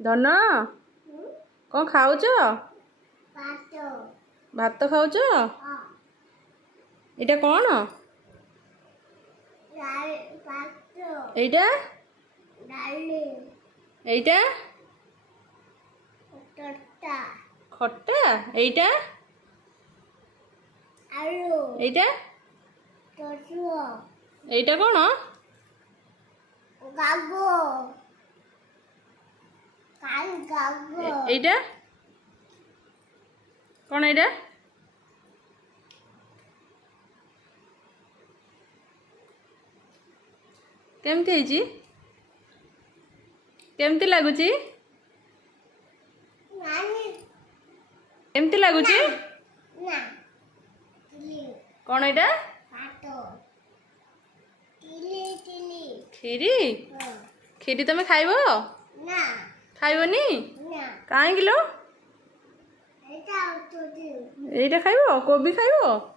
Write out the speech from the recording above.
धन कौन खाऊच? भात खाऊच? एटा कौन? एटा एटा खट्टा एटा एटा एटा कौन? एटा कौन एटा? केमती है केमती लगुची? केमती लगुची? कौन एटा? खीरी खीरी तुम खाइब? खाइबनी कहीं लो? एटा खाइब? कोबी खाइब?